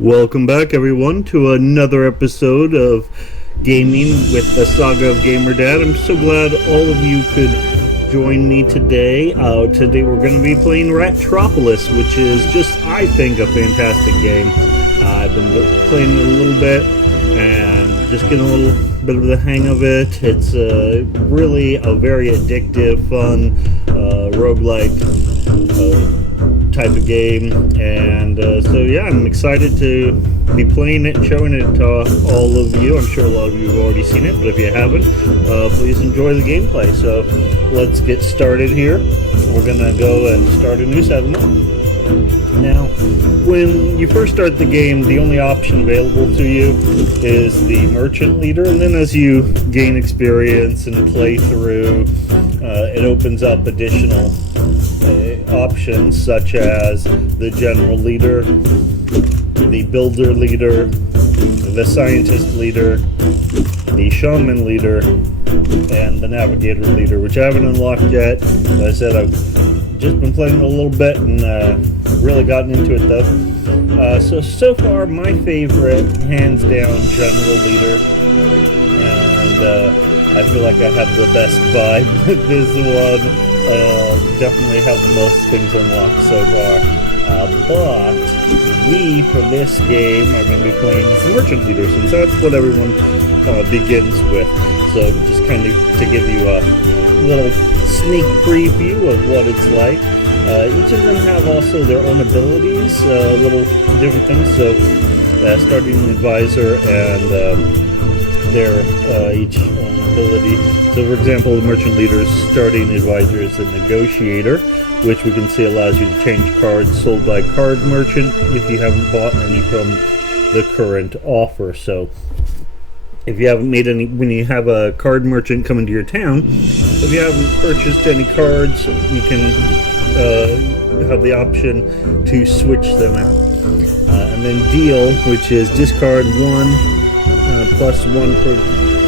Welcome back, everyone, to another episode of Gaming with the Saga of Gamer Dad. I'm so glad all of you could join me today. Today we're going to be playing Ratropolis, which is just, I think, a fantastic game. I've been playing it a little bit and just getting a little bit of the hang of it. It's really a very addictive, fun, roguelite type of game, and so yeah, I'm excited to be playing it and showing it to all of you. I'm sure a lot of you have already seen it, but if you haven't, please enjoy the gameplay. So let's get started here. We're gonna go and start a new settlement. Now, when you first start the game, the only option available to you is the merchant leader, and then as you gain experience and play through, it opens up additional options such as the general leader, the builder leader, the scientist leader, the shaman leader, and the navigator leader, which I haven't unlocked yet. As I said, I've just been playing a little bit and really gotten into it though. So far, my favorite, hands down, general leader, and I feel like I have the best vibe with this one. Definitely have the most things unlocked so far. But we, for this game, are going to be playing as the merchant leader, since that's what everyone begins with. So just kind of to give you a little sneak preview of what it's like. Each of them have also their own abilities, little different things. So starting advisor and their each own ability. So for example, the merchant leader's starting advisor is the negotiator, which we can see allows you to change cards sold by card merchant if you haven't bought any from the current offer. So if you haven't made any, when you have a card merchant come into your town, if you haven't purchased any cards, you can have the option to switch them out. And then deal, which is discard one plus one per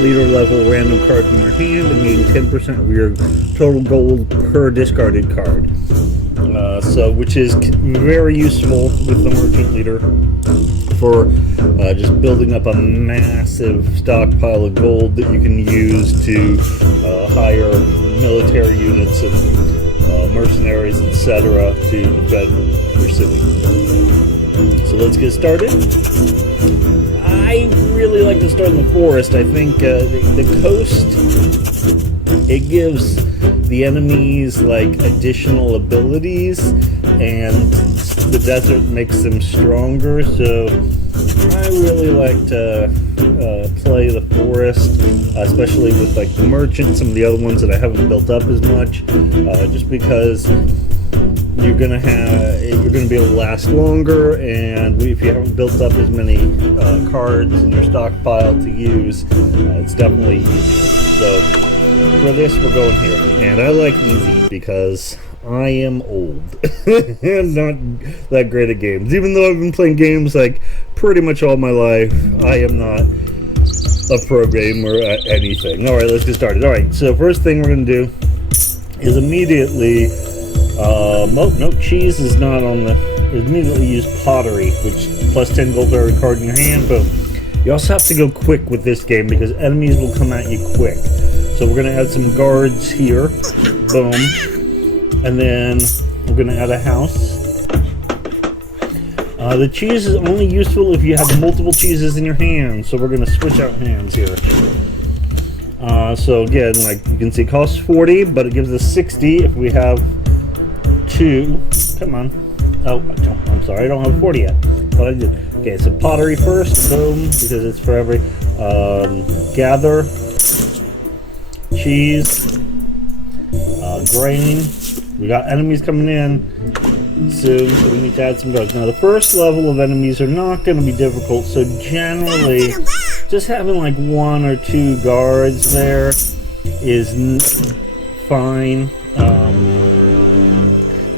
leader level random card from your hand and gain 10% of your total gold per discarded card. So which is very useful with the merchant leader for just building up a massive stockpile of gold that you can use to hire military units and mercenaries, etc., to defend your city. So let's get started. I really like to start in the forest. I think the coast, it gives the enemies like additional abilities, and the desert makes them stronger. So I really like to play the forest, especially with like the merchant, some of the other ones that I haven't built up as much, just because you're gonna be able to last longer, and if you haven't built up as many cards in your stockpile to use, it's definitely easier. So for this, we're going here, and I like easy because I am old and not that great at games. Even though I've been playing games like pretty much all my life, I am not a pro gamer at anything. All right, let's get started. All right, so first thing we're gonna do is immediately. No, cheese is not on the. Immediately use pottery, which plus 10 gold for every card in your hand. Boom. You also have to go quick with this game because enemies will come at you quick. So we're gonna add some guards here. Boom. And then we're gonna add a house. The cheese is only useful if you have multiple cheeses in your hand. So we're gonna switch out hands here. So again, like you can see, it costs 40, but it gives us 60 if we have two. Come on. Oh, I'm sorry, I don't have 40 yet. But I did. Okay, so pottery first. Boom, because it's for every. Gather. Cheese. Grain. We got enemies coming in soon, so we need to add some guards. Now, the first level of enemies are not going to be difficult, so generally, just having like 1 or 2 guards there is fine.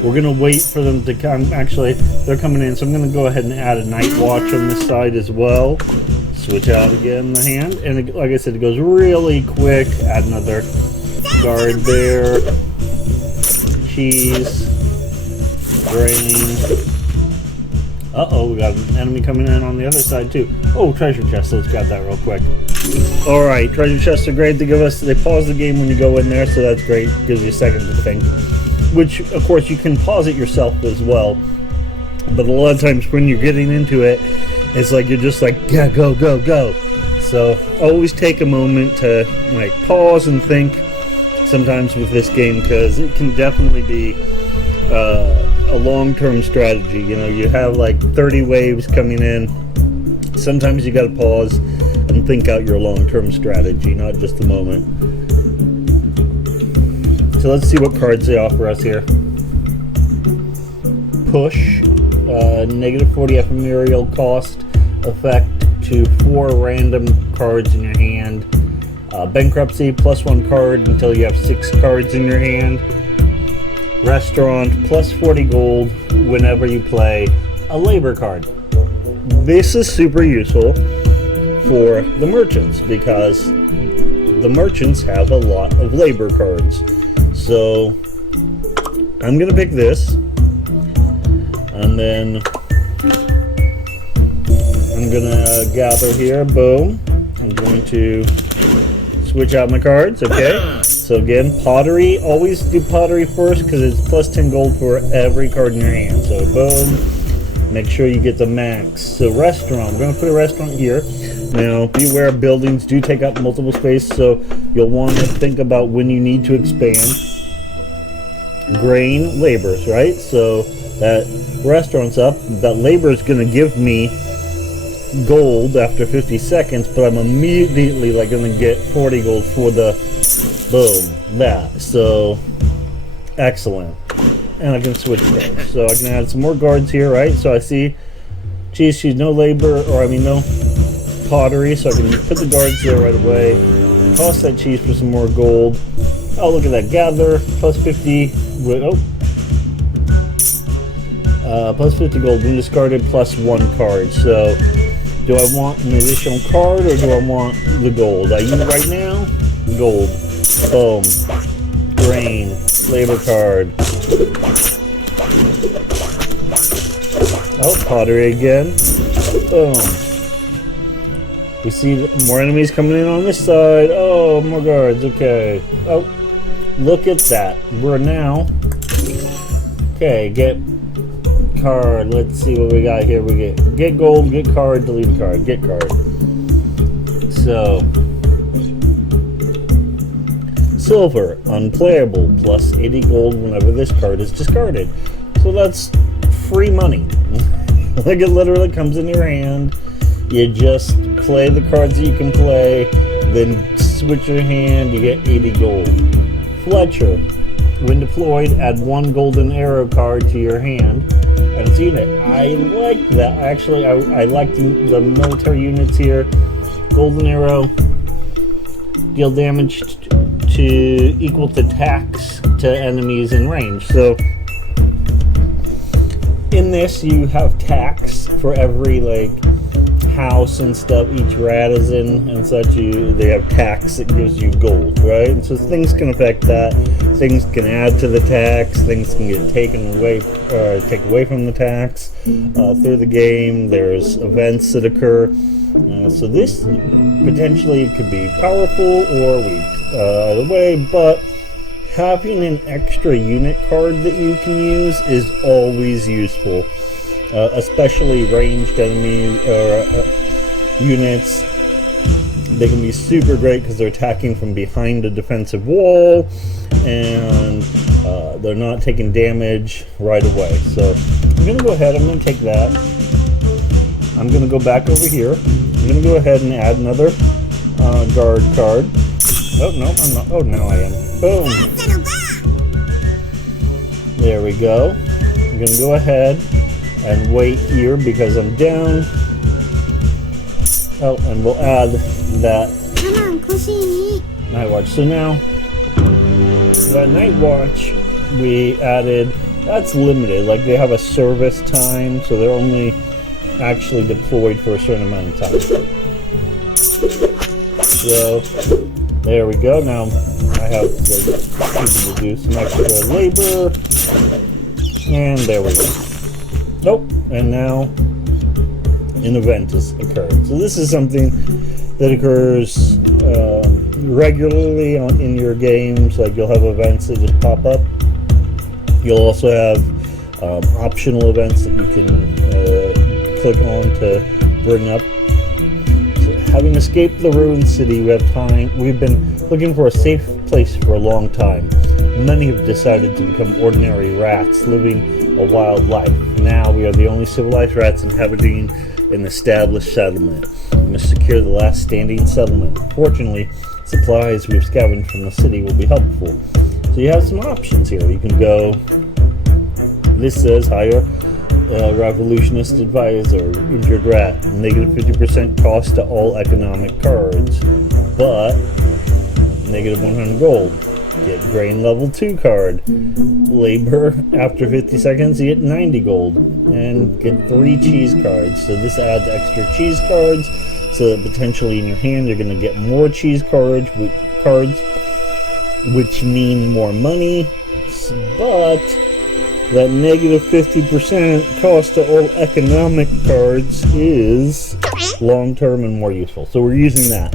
We're going to wait for them to come. Actually, they're coming in, so I'm going to go ahead and add a night watch on this side as well. Switch out again the hand, and it, like I said, it goes really quick. Add another guard there. Cheese. Grain. Uh-oh, we got an enemy coming in on the other side too. Oh, treasure chest. Let's grab that real quick. Alright, treasure chests are great. They pause the game when you go in there, so that's great. Gives you a second to think. Which, of course, you can pause it yourself as well. But a lot of times when you're getting into it, it's like you're just like, yeah, go, go, go. So always take a moment to like pause and think sometimes with this game, because it can definitely be a long-term strategy. You know, you have like 30 waves coming in. Sometimes you got to pause and think out your long-term strategy, not just the moment. So let's see what cards they offer us here. Push, negative 40 ephemeral cost effect to 4 random cards in your hand. Bankruptcy, +1 card until you have 6 cards in your hand. Restaurant, +40 gold whenever you play a labor card. This is super useful for the merchants because the merchants have a lot of labor cards. So I'm gonna pick this, and then I'm gonna gather here. Boom. I'm going to switch out my cards. Okay. So again, pottery. Always do pottery first because it's +10 gold for every card in your hand. So boom. Make sure you get the max. So restaurant. I'm going to put a restaurant here. Now, be aware buildings do take up multiple space, so you'll want to think about when you need to expand. Grain, labors, right? So that restaurant's up. That labor is going to give me gold after 50 seconds, but I'm immediately like going to get 40 gold for the boom, that. So excellent. And I can switch those. So I can add some more guards here, right? So I see cheese, she's no labor, or I mean no pottery, so I can put the guards there right away. Toss that cheese for some more gold. Oh, look at that. Gather, +50. +50 gold when discarded, +1 card. So do I want an additional card or do I want the gold? I use right now gold. Boom. Grain. Labor card. Oh, pottery again. Boom. We see more enemies coming in on this side. Oh, more guards. Okay. Oh, look at that. We're now. Okay, get card. Let's see what we got here. We get gold, get card, delete card, get card. So silver, unplayable, +80 gold whenever this card is discarded. So that's free money. Like it literally comes in your hand. You just play the cards that you can play, then switch your hand, you get 80 gold. Fletcher, when deployed, add 1 golden arrow card to your hand. And it's unit. I like that. Actually, I like the military units here. Golden arrow, deal damage to equal to tax to enemies in range. So in this, you have tax for every like house and stuff each rat is in and such. They have tax that gives you gold, right? And so things can affect that. Things can add to the tax. Things can get taken away, take away from the tax through the game. There's events that occur. So this potentially could be powerful or weak, either way. But having an extra unit card that you can use is always useful. Especially ranged enemy units. They can be super great because they're attacking from behind a defensive wall and they're not taking damage right away. So I'm going to go ahead, I'm going to take that. I'm going to go back over here. I'm going to go ahead and add another guard card. Oh, no, I'm not. Oh, now I am. Boom. There we go. I'm going to go ahead and wait here because I'm down. Oh, and we'll add that Night Watch. So now, that Night Watch we added, that's limited. Like they have a service time, so they're only actually deployed for a certain amount of time. So, there we go. Now, I have to do some extra labor. And there we go. Oh, and now an event has occurred. So this is something that occurs regularly in your games. Like you'll have events that just pop up. You'll also have optional events that you can click on to bring up. So having escaped the ruined city, we've been looking for a safe place for a long time. Many have decided to become ordinary rats, living a wild life. Now we are the only civilized rats inhabiting an established settlement. We must secure the last standing settlement. Fortunately, supplies we've scavenged from the city will be helpful. So you have some options here. You can go, this says hire revolutionist advisor, injured rat, negative 50% cost to all economic cards, but negative 100 gold. Get grain level 2 card. Labor after 50 seconds, you get 90 gold. And get 3 cheese cards. So this adds extra cheese cards, so that potentially in your hand you're going to get more cheese cards, which mean more money. But that negative 50% cost to all economic cards is long-term and more useful. So we're using that.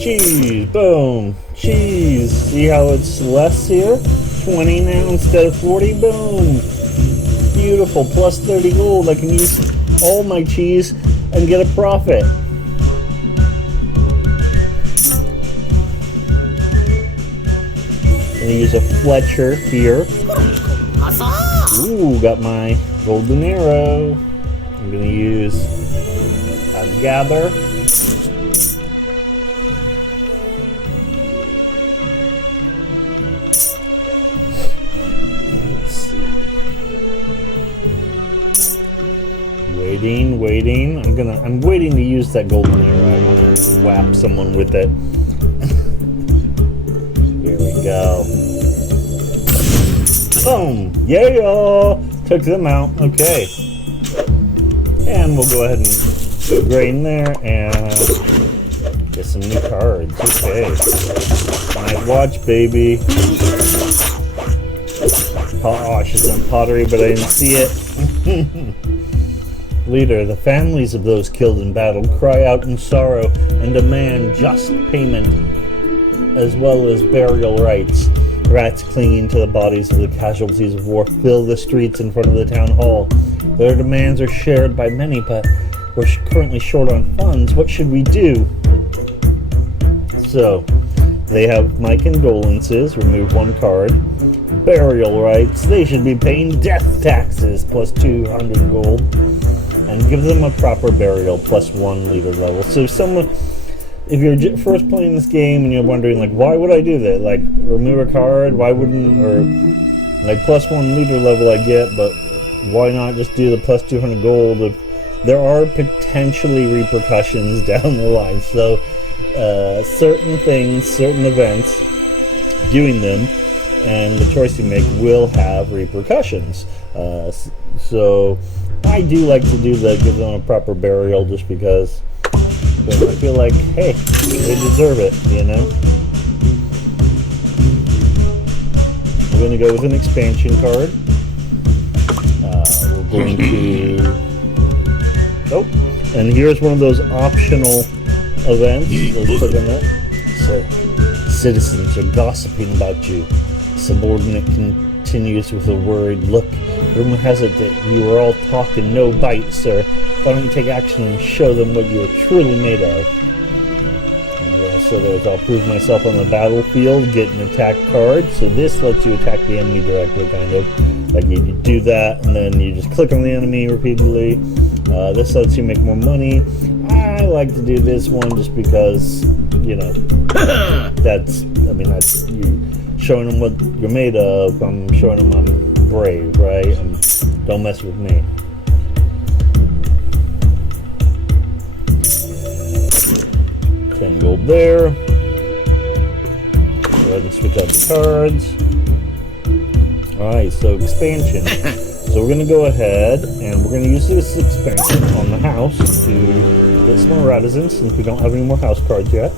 Cheese, boom, cheese. See how it's less here? 20 now instead of 40, boom. Beautiful, plus 30 gold. I can use all my cheese and get a profit. I'm gonna use a Fletcher here. Ooh, got my golden arrow. I'm gonna use a gather. Waiting. I'm waiting to use that golden arrow. I want to whap someone with it. Here we go. Boom! Yeah! Took them out. Okay. And we'll go ahead and put grain there and get some new cards. Okay. Night watch, baby. Oh, I should have done pottery, but I didn't see it. Leader, the families of those killed in battle cry out in sorrow and demand just payment as well as burial rites. Rats clinging to the bodies of the casualties of war fill the streets in front of the town hall. Their demands are shared by many, but we're currently short on funds. What should we do? So, they have my condolences, remove 1 card. Burial rites, they should be paying death taxes, plus 200 gold. And give them a proper burial, plus 1 leader level. So someone, if you're first playing this game and you're wondering, like, why would I do that? Like, remove a card, why wouldn't, or, like, plus 1 leader level I get, but why not just do the plus 200 gold? There are potentially repercussions down the line. So, certain things, certain events, doing them, and the choice you make will have repercussions. So I do like to do the give them a proper burial just because I feel like, hey, they deserve it, you know? We're going to go with an expansion card. We're going to... Oh, and here's one of those optional events. Let's click on that. So, citizens are gossiping about you. Subordinate continues with a worried look. Rumor has it that you are all talk and no bite, sir. Why don't you take action and show them what you are truly made of? And, so there's, I'll prove myself on the battlefield, get an attack card. So this lets you attack the enemy directly, kind of. Like you do that, and then you just click on the enemy repeatedly. This lets you make more money. I like to do this one just because, you know, that's you showing them what you're made of. I'm showing them I'm brave, right? Don't mess with me. $10 gold there. Go ahead and switch out the cards. Alright, so expansion. So we're going to go ahead and we're going to use this expansion on the house to get some more reticence since we don't have any more house cards yet.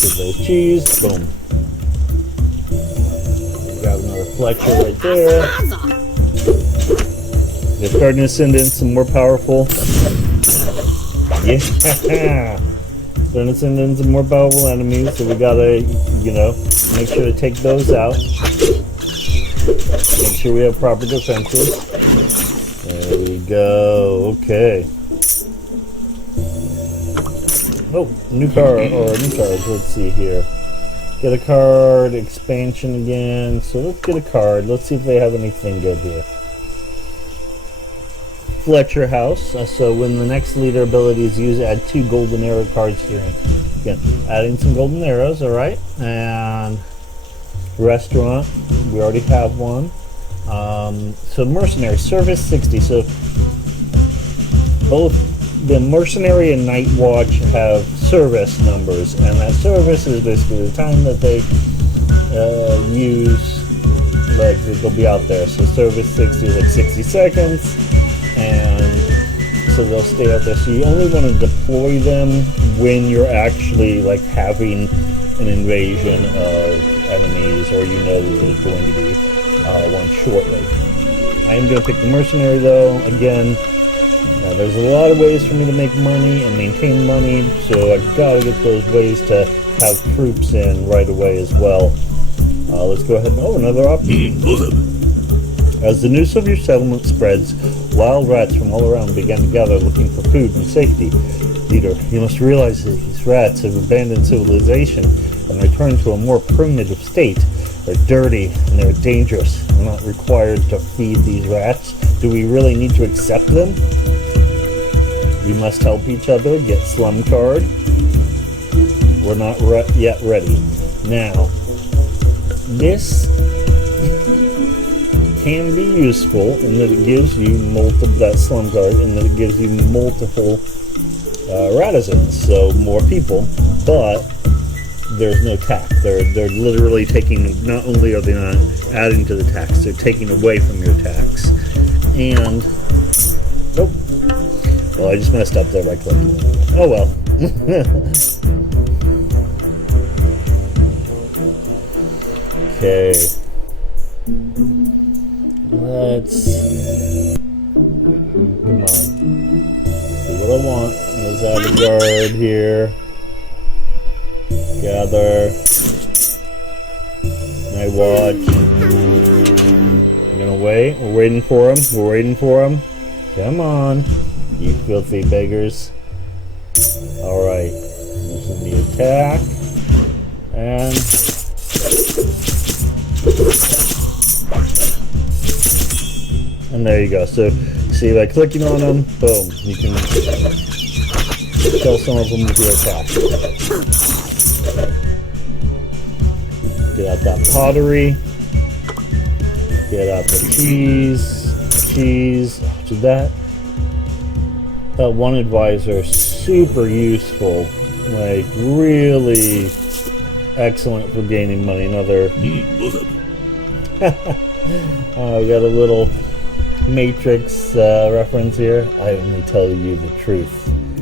Give those cheese. Boom. Grab another Fletcher right there. They're starting to send in some more powerful. Yeah. Starting to send in some more powerful enemies, so we gotta, you know, make sure to take those out. Make sure we have proper defenses. There we go. Okay. Oh, new card, or new cards. Let's see here. Get a card, expansion again. So let's get a card. Let's see if they have anything good here. Fletcher House. So when the next leader ability is used, add 2 golden arrow cards to your hand. Again, adding some golden arrows, alright. And restaurant, we already have one. So mercenary, service 60. So both the mercenary and night watch have service numbers, and that service is basically the time that they use, like they'll be out there. So service 60 is like 60 seconds, and so they'll stay out there. So you only want to deploy them when you're actually like having an invasion of enemies, or you know that there's going to be one shortly. I am going to pick the mercenary though. Again, there's a lot of ways for me to make money and maintain money, so I've got to get those ways to have troops in right away as well. Let's go ahead and another option. As the news of your settlement spreads, wild rats from all around began to gather looking for food and safety. Leader, you must realize that these rats have abandoned civilization and returned to a more primitive state. They're dirty and they're dangerous. We're not required to feed these rats. Do we really need to accept them? We must help each other. Get slum card. We're not yet ready. Now, this can be useful in that it gives you that slum card, and that it gives you multiple radisons, so more people, but there's no tax. They're literally taking, not only are they not adding to the tax, they're taking away from your tax. And nope. Well, I just messed up there by clicking. Oh well. Okay. Let's come on. See what I want. Let's add a guard here. Gather. Night watch. I'm gonna wait. We're waiting for him. We're waiting for him. Come on, you filthy beggars. Alright. This is the attack. And there you go. So, see, by clicking on them, boom, you can kill some of them with your attack. Get out that pottery. Get out the cheese. So that one advisor, super useful. Like, really excellent for gaining money. Another. I got a little Matrix reference here. I only tell you the truth.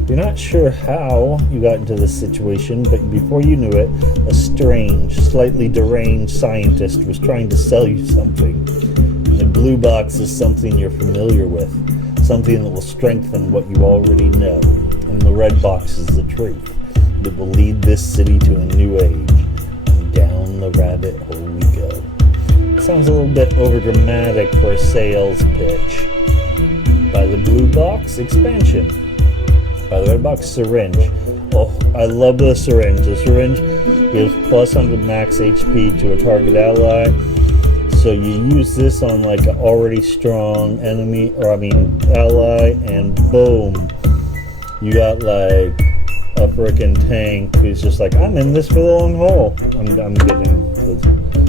You're not sure how you got into this situation, but before you knew it, a strange, slightly deranged scientist was trying to sell you something. And the blue box is something you're familiar with, something that will strengthen what you already know. And the red box is the truth that will lead this city to a new age. And down the rabbit hole we go. Sounds a little bit overdramatic for a sales pitch. By the blue box, expansion. By the red box, syringe. Oh, I love the syringe. The syringe gives plus 100 max HP to a target ally. So you use this on like an already strong enemy, ally, and boom, you got like a frickin' tank who's just like, I'm in this for the long haul. I'm getting the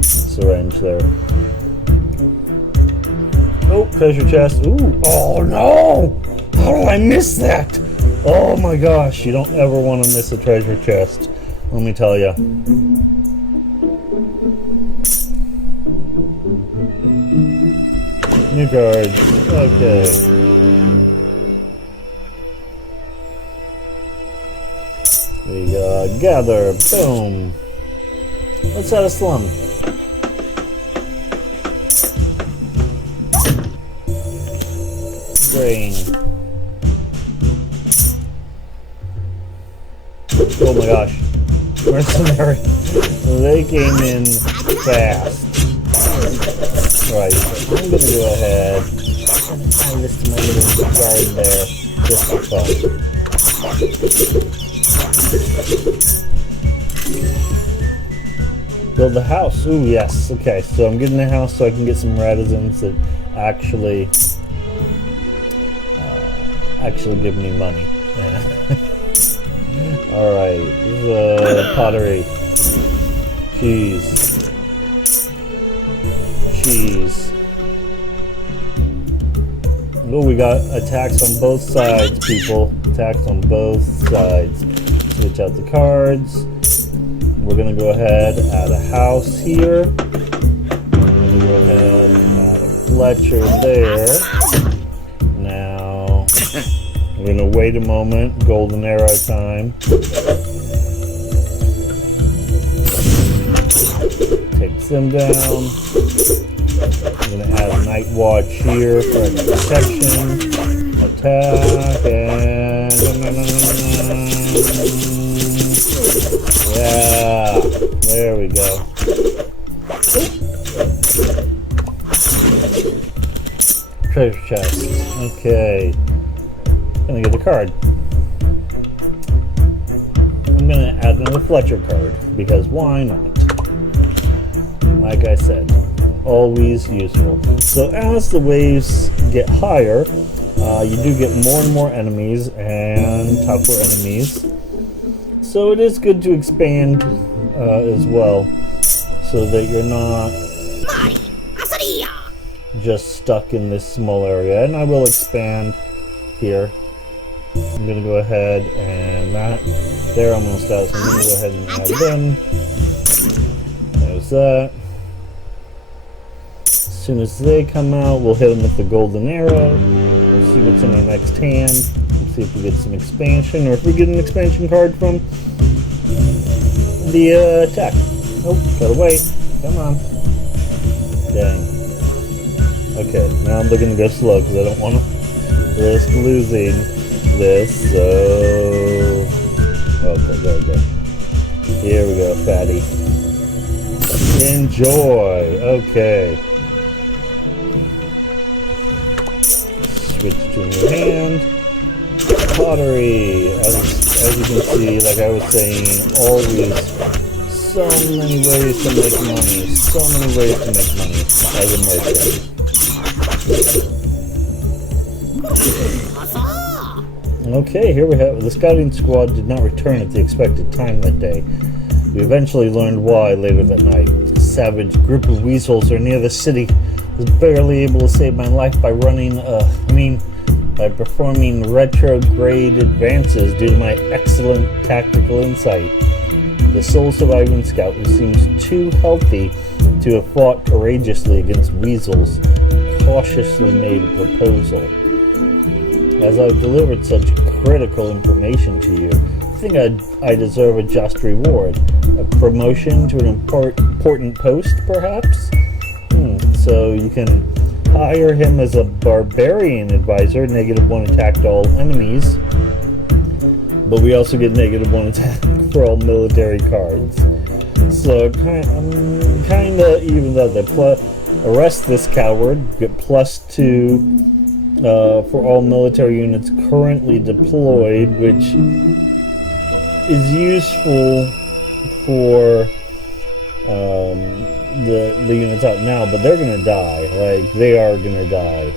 syringe there. Oh, treasure chest. Ooh. Oh no! How do I miss that? Oh my gosh, you don't ever want to miss a treasure chest. Let me tell you. New cards. Okay. We got gather. Boom. Let's add a slum. Grain. Oh my gosh. Mercenary. They came in fast. Right, so I'm gonna go ahead and add this to my little garden there, just for fun. Build a house. Ooh, yes. Okay, so I'm getting a house so I can get some residents that actually give me money. Alright, pottery. Cheese. Oh, we got attacks on both sides, people. Attacks on both sides. Switch out the cards. We're gonna go ahead, add a house here. We're gonna go ahead and add a Fletcher there. Now, we're gonna wait a moment. Golden arrow time. Takes them down. I'm gonna add a night watch here for extra protection. Attack and yeah, there we go. Treasure chest. Okay, gonna get the card. I'm gonna add another Fletcher card because why not? Like I said, always useful. So as the waves get higher, you do get more and more enemies and tougher enemies. So it is good to expand as well, so that you're not just stuck in this small area. And I will expand here. I'm going to go ahead and they're almost out, so I'm going to go ahead and add them. There's that. As soon as they come out, we'll hit them with the golden arrow. We'll see what's in our next hand. We'll see if we get some expansion, or if we get an expansion card from the attack. Oh, gotta wait. Come on. Dang. Okay, now I'm looking to go slow because I don't want to risk losing this. So, okay, there we go. Here we go, fatty. Enjoy. Okay. Switch to a new hand. Pottery. As you can see, like I was saying, always so many ways to make money. So many ways to make money as a merchant. Okay, here we have the scouting squad did not return at the expected time that day. We eventually learned why later that night. A savage group of weasels are near the city. I was barely able to save my life by by performing retrograde advances due to my excellent tactical insight. The sole surviving scout, who seems too healthy to have fought courageously against weasels, cautiously made a proposal. As I've delivered such critical information to you, I think I deserve a just reward. A promotion to an important post, perhaps? So you can hire him as a barbarian advisor, -1 attack to all enemies. But we also get -1 attack for all military cards. So kind of evens out there. Arrest this coward, get +2 for all military units currently deployed, which is useful for the units out now, but they're gonna die. Like, they are gonna die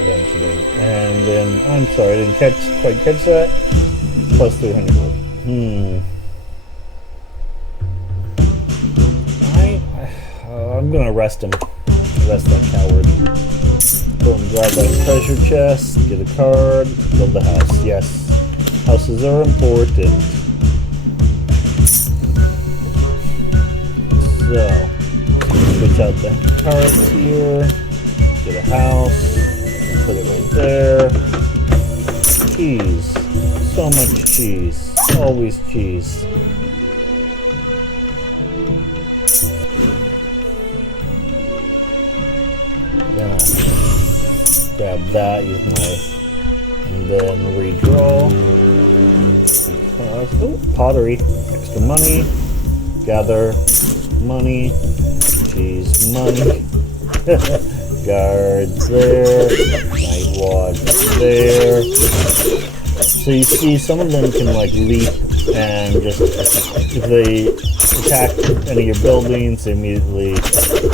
eventually. And then, I'm sorry, I didn't quite catch that. +300 gold. I'm gonna arrest him. Arrest that coward. Go and grab that treasure chest, get a card, build the house. Yes, houses are important. So, switch out the cards here, get a house, put it right there. Cheese. So much cheese. Always cheese. Yeah. grab that, use my, and then redraw. Oh, pottery, extra money, gather money, cheese money, guards there, night watch there. So you see some of them can like leap and just, if they attack any of your buildings, they immediately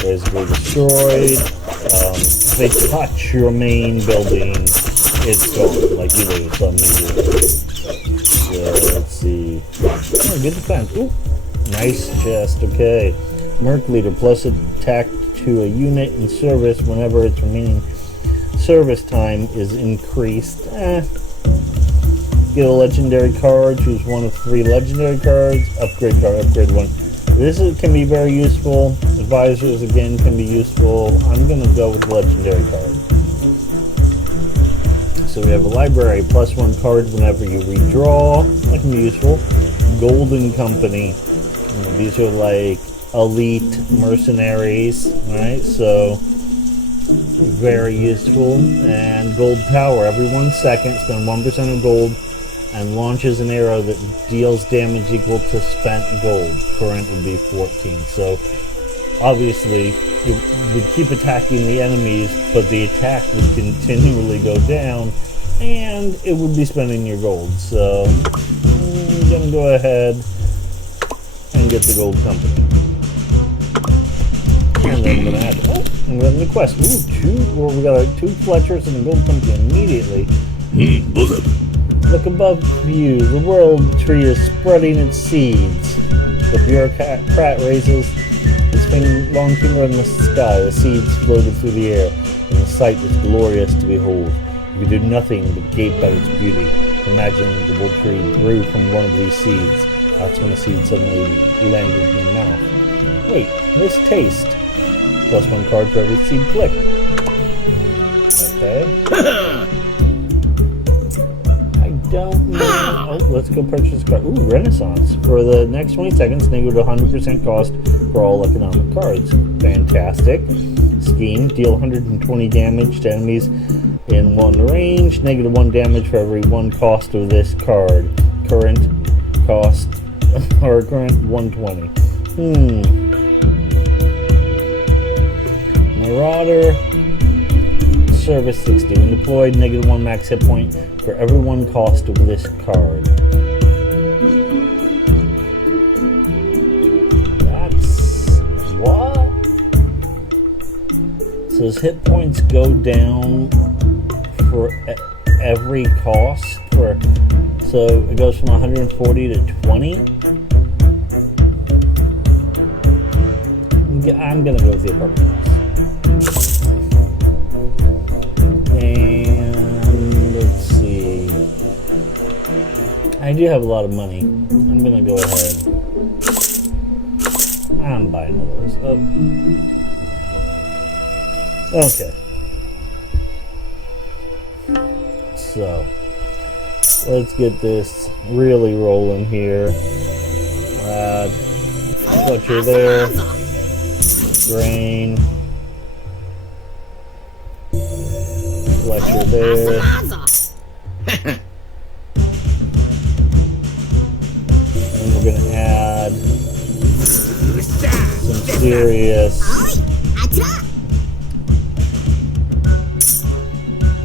basically destroyed. If they touch your main building, it's gone, like you lose immediately. So let's see. Oh, good defense. Ooh, nice chest, okay. Merc leader, plus attack to a unit in service whenever its remaining service time is increased. Get a legendary card, choose one of 3 legendary cards, upgrade card, upgrade 1. This can be very useful. Advisors again can be useful. I'm gonna go with legendary card. So we have a library, plus 1 card whenever you redraw. That can be useful. Golden Company. These are like elite mercenaries, right? So very useful. And gold tower. Every 1 second, spend 1% of gold and launches an arrow that deals damage equal to spent gold. Current would be 14. So obviously you would keep attacking the enemies, but the attack would continually go down and it would be spending your gold. So I'm gonna go ahead and get the gold company. And then I'm gonna add, I'm getting the quest. Ooh, we got 2 Fletchers and a gold company immediately. Look above you. The world tree is spreading its seeds. The bureaucrat raises his long finger in the sky. The seeds floated through the air, and the sight is glorious to behold. You could do nothing but gape at its beauty. Imagine the world tree grew from one of these seeds. That's when the seed suddenly landed in your mouth. Wait, this taste. Plus 1 card for every seed clicked. Okay. Don't know. Oh, let's go purchase a card. Ooh, Renaissance. For the next 20 seconds, negative 100% cost for all economic cards. Fantastic. Scheme. Deal 120 damage to enemies in 1 range. Negative 1 damage for every 1 cost of this card. Current cost, or current 120. Marauder. Service 60. When deployed, negative 1 max hit point for every 1 cost of this card. That's what? So his hit points go down for every cost for, so it goes from 140 to 20. I'm gonna go with the apartment house. I do have a lot of money. I'm gonna go ahead. I'm buying all those. Okay. So, let's get this really rolling here. Butcher there. Grain. Fletcher there. We're gonna add some serious,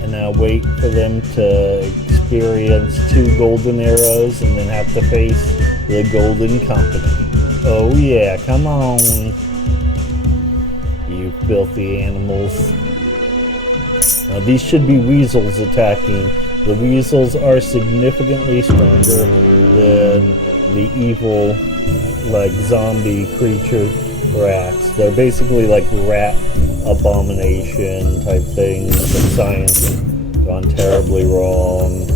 and now wait for them to experience 2 golden arrows and then have to face the golden company. Oh yeah, come on, you filthy animals. Now these should be weasels attacking. The weasels are significantly stronger than the evil, like, zombie creature rats. They're basically like rat abomination type things, and science gone terribly wrong.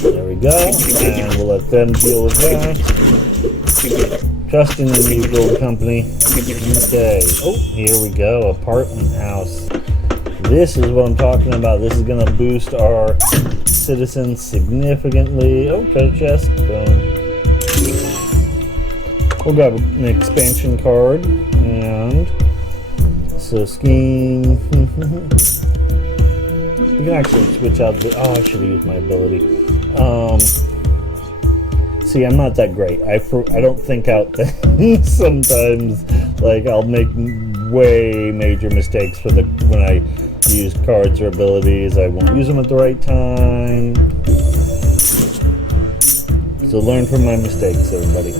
There we go, and we'll let them deal with that. Trusting the new gold company. Okay, oh, here we go, apartment house. This is what I'm talking about. This is gonna boost our citizens significantly. Oh, treasure chest. Boom. We'll grab an expansion card, and So skiing. You can actually switch out the. Oh, I should have used my ability. See, I'm not that great. I don't think out things sometimes. Like I'll make way major mistakes when I use cards or abilities. I won't use them at the right time. So learn from my mistakes, everybody.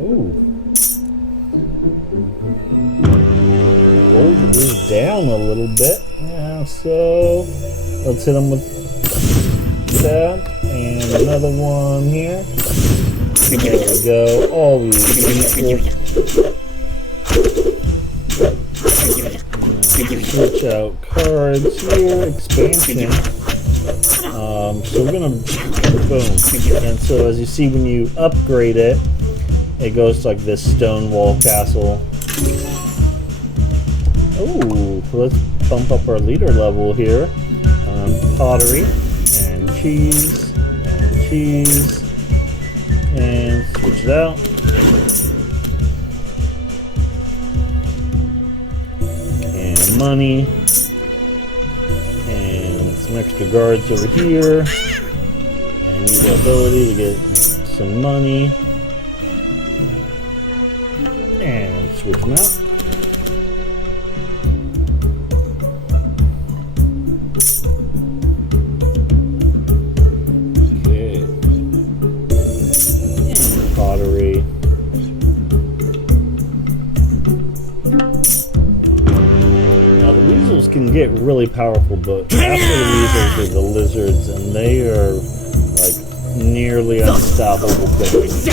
Ooh. Gold is down a little bit. Yeah, so let's hit them with that. And another one here. There we go. Always useful. Switch out cards here. Expansion. So we're gonna boom. And so as you see, when you upgrade it, it goes to like this stone wall castle. Oh, let's bump up our leader level here. Pottery and cheese and switch it out. And money and some extra guards over here. And use the ability to get some money and switch them out. Pottery. Now the weasels can get really powerful, but after the weasels are the lizards, and they are like nearly unstoppable. Let's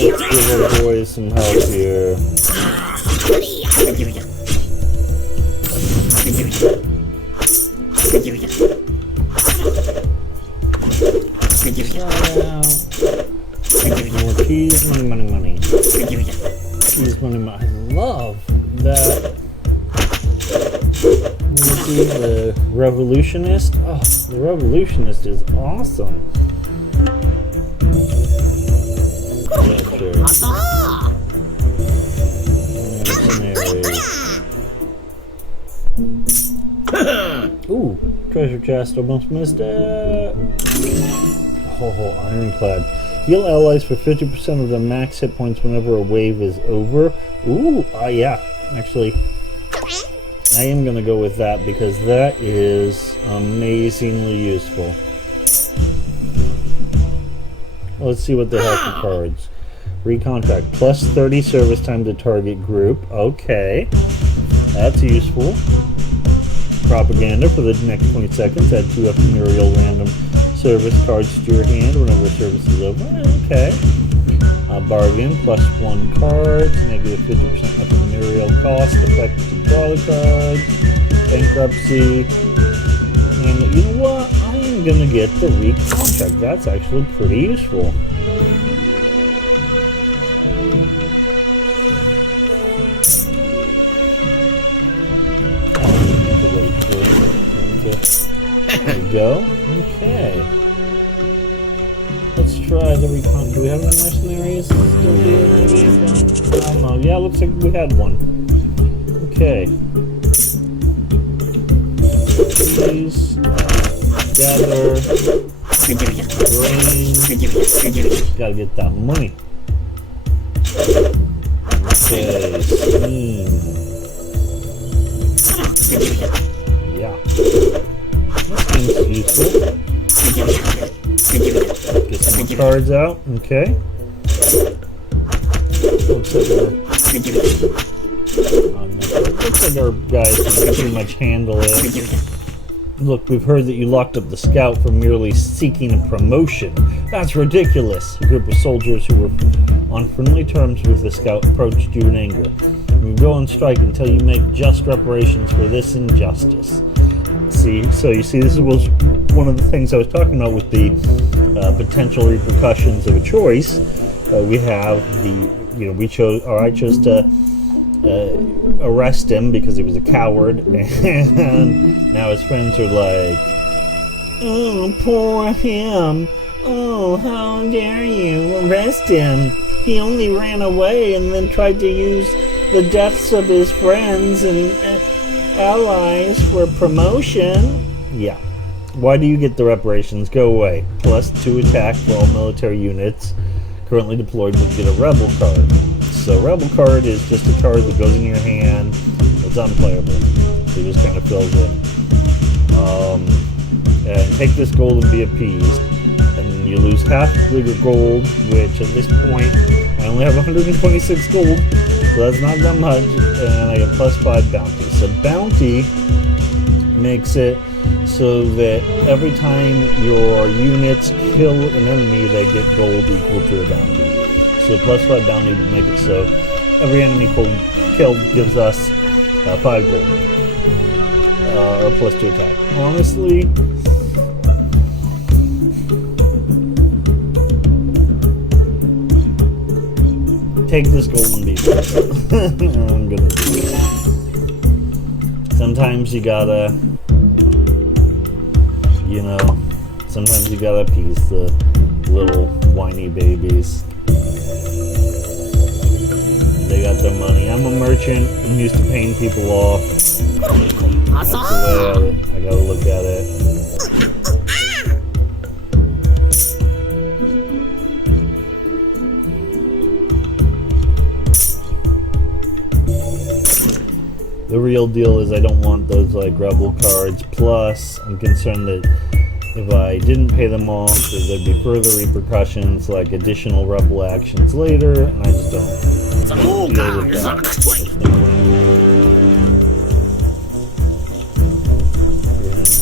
give our boys some help here. More cheese, money. Cheese, money. I love that. The revolutionist. Oh, the revolutionist is awesome. Ooh, treasure chest. Almost missed it. Oh, ironclad. Heal allies for 50% of their max hit points whenever a wave is over. Ooh, yeah. Actually, I am going to go with that because that is amazingly useful. Let's see what they have for cards. Recontact. Plus 30 service time to target group. Okay. That's useful. Propaganda for the next 20 seconds. Add 2 ephemeral random service cards to your hand whenever service is over. Okay. Bargain, plus 1 card, negative 50% ephemeral cost, effect to draw the card, bankruptcy, and you know what? I am going to get the recontact. That's actually pretty useful. There we go. Okay. Let's try the recon. Do we have any mercenaries still here? Maybe? I don't know. Yeah, looks like we had one. Okay. Please gather grain. Gotta get that money. Okay, steam. Yeah. That seems useful. Get some cards out. Okay. Looks like our guys can pretty much handle it. Look, we've heard that you locked up the scout for merely seeking a promotion. That's ridiculous. A group of soldiers who were on friendly terms with the scout approached you in anger. You go on strike until you make just reparations for this injustice. See, so you see, this was one of the things I was talking about with the potential repercussions of a choice. We have the, I chose to arrest him because he was a coward, and now his friends are like, "Oh, poor him. Oh, how dare you arrest him. He only ran away and then tried to use the deaths of his friends and allies for promotion." Yeah. Why do you get the reparations? Go away. +2 attack for all military units currently deployed would get a rebel card. So rebel card is just a card that goes in your hand. It's unplayable. So it just kind of fills in. And take this gold and be appeased. And you lose half of your gold, which at this point I only have 126 gold, so that's not that much, and I get +5 bounty. So bounty makes it so that every time your units kill an enemy, they get gold equal to the bounty. So +5 bounty would make it so every enemy killed gives us 5 gold, or +2 attack. Honestly, take this golden beaver. I'm gonna do it. Sometimes you gotta, sometimes you gotta appease the little whiny babies. They got their money. I'm a merchant. I'm used to paying people off. That's the way I gotta look at it. The real deal is I don't want those like rebel cards. Plus, I'm concerned that if I didn't pay them off, that there'd be further repercussions like additional rebel actions later, and I just don't deal with that.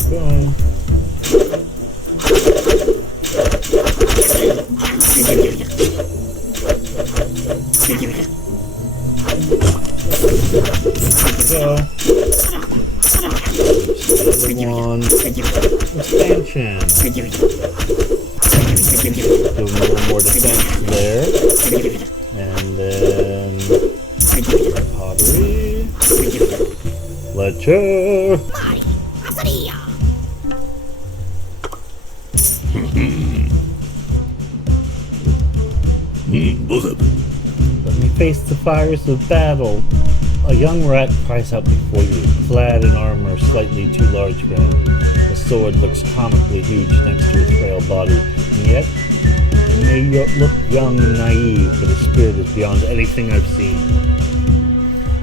Boom. Go. Another one. Expansion. Do a little more defense there. And then pottery. Lecture. Let me face the fires of battle. A young rat cries out before you, clad in armor slightly too large for him. The sword looks comically huge next to his frail body, and yet he may look young and naive, but his spirit is beyond anything I've seen.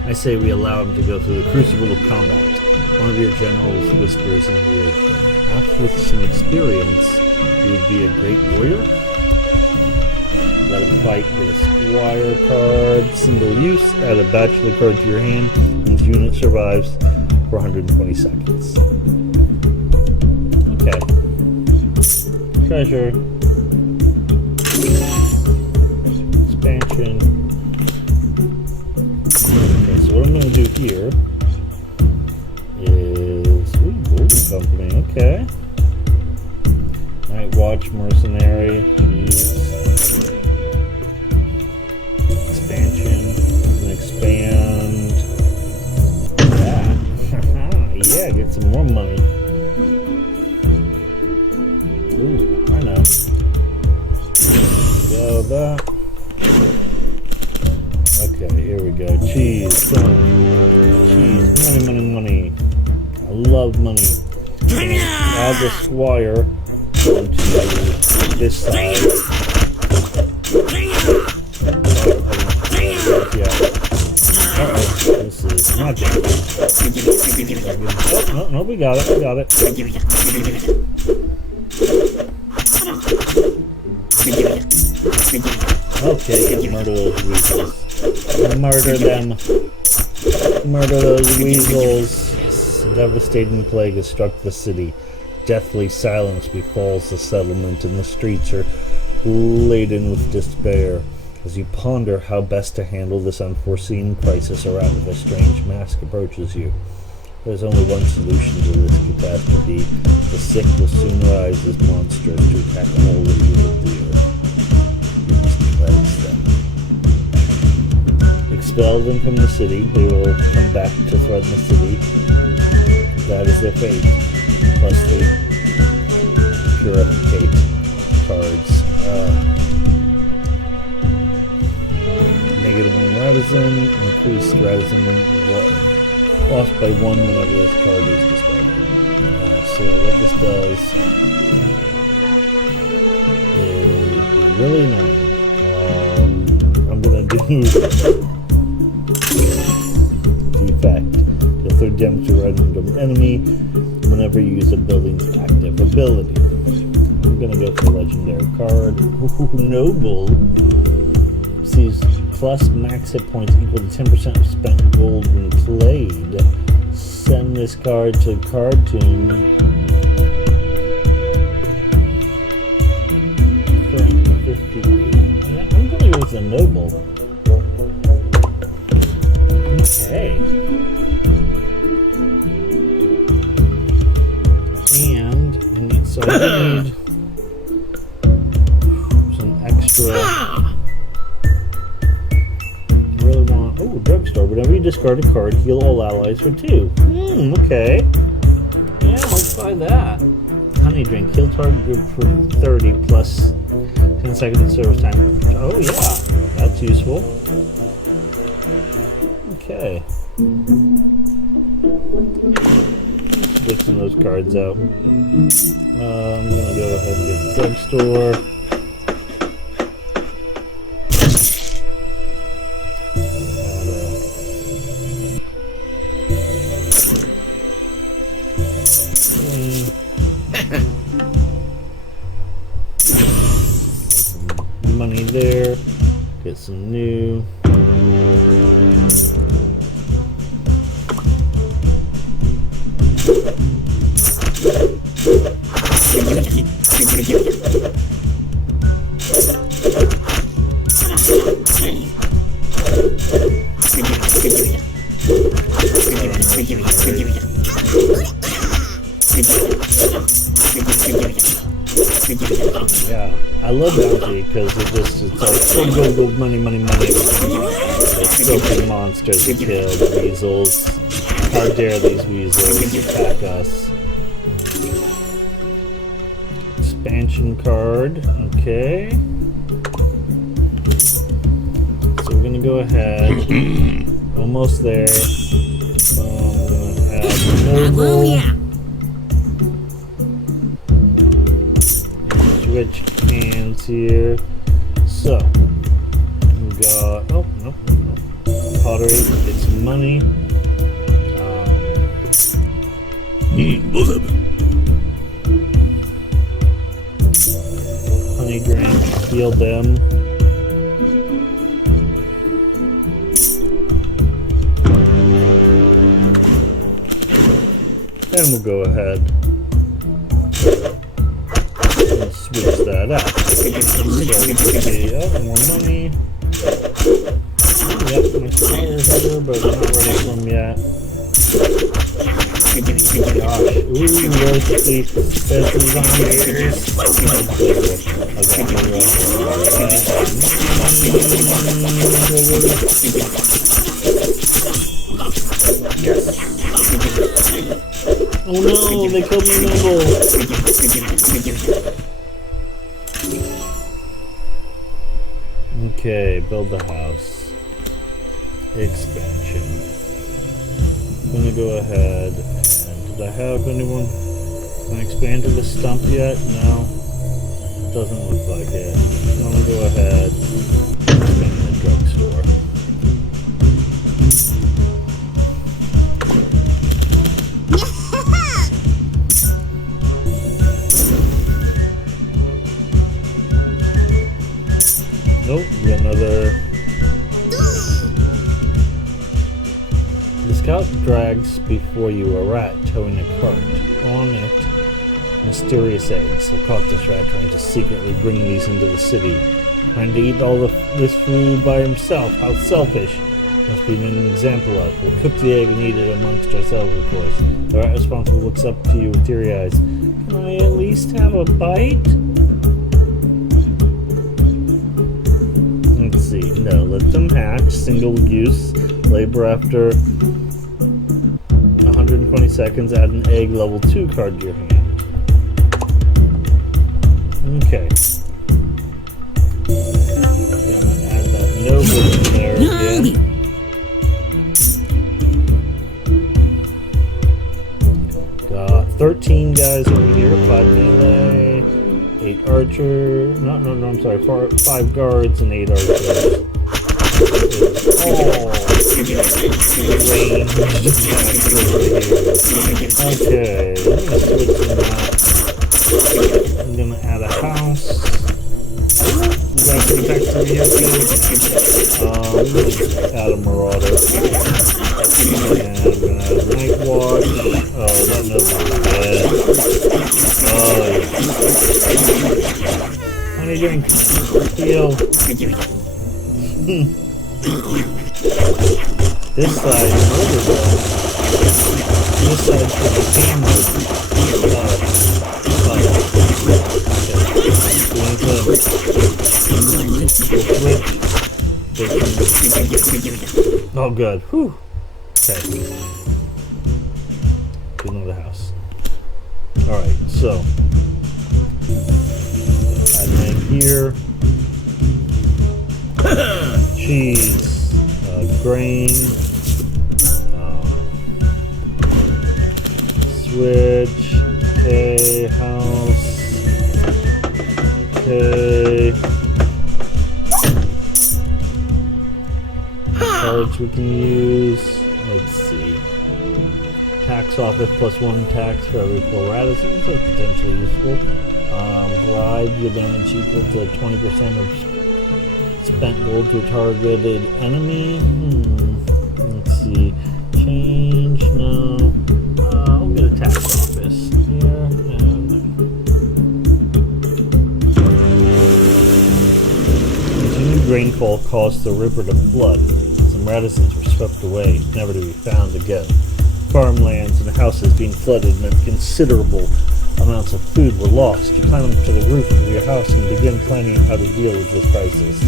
I say we allow him to go through the crucible of combat. One of your generals whispers in your ear, perhaps with some experience, he would be a great warrior? Let him fight with a squire card, single use, add a bachelor card to your hand, and his unit survives for 120 seconds. Okay. Treasure. Expansion. Okay, so what I'm going to do here is... Ooh, Golden Company, okay. Night Watch, Mercenary, jeez. Expansion, and expand. Yeah, get some more money. Ooh, I know. Go that. Okay, here we go. Cheese, cheese, money. I love money. Add the squire onto this side. This is not good. Oh, no, we got it. Okay, murder those weasels. Murder them. Murder those weasels. A devastating plague has struck the city. Deathly silence befalls the settlement, and the streets are laden with despair. As you ponder how best to handle this unforeseen crisis, a rat with a strange mask approaches you. There's only one solution to this catastrophe. The sick will soon rise as monstrous to attack all of you of the earth. You must cleanse them. expel them from the city. They will come back to threaten the city. That is their fate. Plus they purificate cards. -1 Radisson, increased Radisson lost by 1 whenever this card is discarded. So what this does is really annoying. I'm gonna do defect. The third damage to random enemy whenever you use a building's active ability. I'm gonna go for legendary card. Ooh, Noble. Sees plus max hit points equal to 10% of spent gold when played. Send this card to card tomb. Current 50. I'm gonna use the Noble. Okay. And so I need some extra. Oh, drugstore. Whenever you discard a card, heal all allies for 2. Okay. Yeah, let's buy that. Honey drink. Heal target group for 30 plus 10 seconds of service time. Oh, yeah. That's useful. Okay. Get some of those cards out. I'm going to go ahead and get the drugstore. Money there. Get some new. Yeah, I love bounty because it's like go money. It's broken monsters to kill, the weasels. How dare these weasels attack us? Expansion card, okay. So we're gonna go ahead. Almost there. Noble. Switch hands here. So we got pottery. Get some money. Honey drink. Heal them. And we'll go ahead and switch that up. So, more money. Yep, my fire header, but we're not ready for them yet. Gosh, ooh, there's the zombies. Oh no, they killed me Noble. Okay, build the house. Expansion. I'm gonna go ahead and did I have anyone can I expand to the stump yet? No. Doesn't look like it. I'm gonna go ahead and expand the drugstore. Nope, another. The scout drags before you a rat towing a cart. On it, mysterious eggs. The caught this rat trying to secretly bring these into the city. Trying to eat all this food by himself. How selfish. Must be made an example of. We'll cook the egg and eat it amongst ourselves, of course. The rat responsible looks up to you with teary eyes. Can I at least have a bite? Let's see. No, Let them hatch. Single use. Labor after 120 seconds. Add an egg level 2 card to your hand. Okay. Yeah, I'm gonna add that noble in there again. 13 guys over here, 5 melee, 8 archer, no, I'm sorry, 5 guards and 8 archers. Oh, range. Okay, I'm gonna switch to that. I'm gonna add a house. You guys can attack through here too. I'm gonna add a marauder. And I'm gonna add night watch. Oh, that knows I'm dead. Oh, yeah. Honey drink. Heal. This side is overwhelmed. This side for the camera. Oh, good. Whew. Okay. Get into the house. Alright, so. Add them in here. Cheese. Grain. Switch. Okay. House. Okay. Cards we can use. Let's see. Tax office plus 1 tax for every 4 radisons. That's potentially useful. Bribe the damage equal to 20% of spent gold to a targeted enemy. Let's see. Change. No. I'll get a tax office here. And continued rainfall caused the river to flood. Some radisons were swept away, never to be found again. Farmlands and houses being flooded meant considerable amounts of food were lost. You climb up to the roof of your house and begin planning how to deal with this crisis.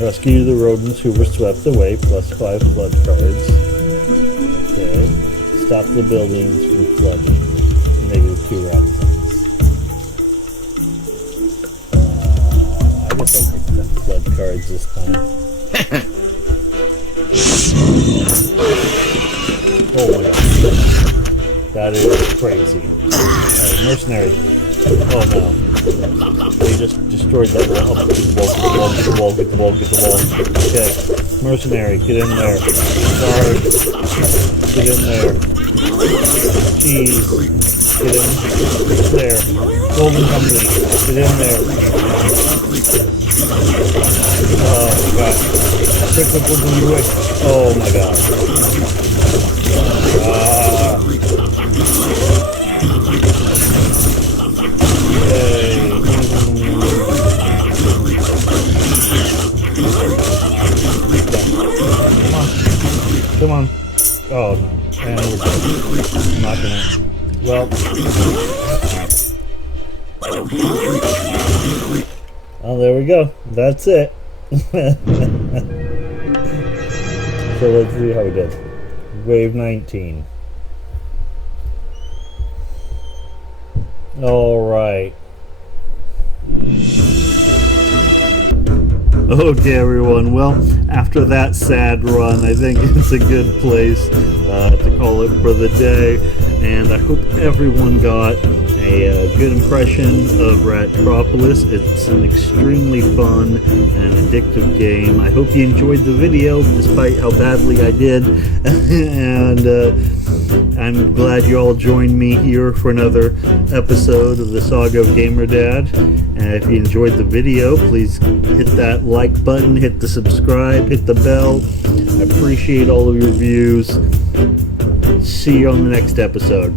Rescue the rodents who were swept away, plus 5 flood cards. Okay. Stop the buildings from flooding. -2 radisons. I guess I'll take the flood cards this time. Oh my god. That is crazy. Alright, mercenary. Oh no. They just destroyed that wall. Up, get the wall, get the wall, get the wall, get the wall, get the wall. Okay. Mercenary, get in there. Guard, get in there. Cheese, get in there. Golden Company, get in there. Oh my god. Cyclical blue witch. Oh my god. Come on. Oh no. And we're dead. I'm not gonna. Well. Oh, there we go. That's it. So let's see how we did. Wave 19. Alright. Okay, everyone. Well, after that sad run, I think it's a good place to call it for the day. And I hope everyone got a good impression of Ratropolis. It's an extremely fun and addictive game. I hope you enjoyed the video, despite how badly I did. And I'm glad you all joined me here for another episode of the Saga of Gamer Dad. And if you enjoyed the video, please hit that like button, hit the subscribe, hit the bell. I appreciate all of your views. See you on the next episode.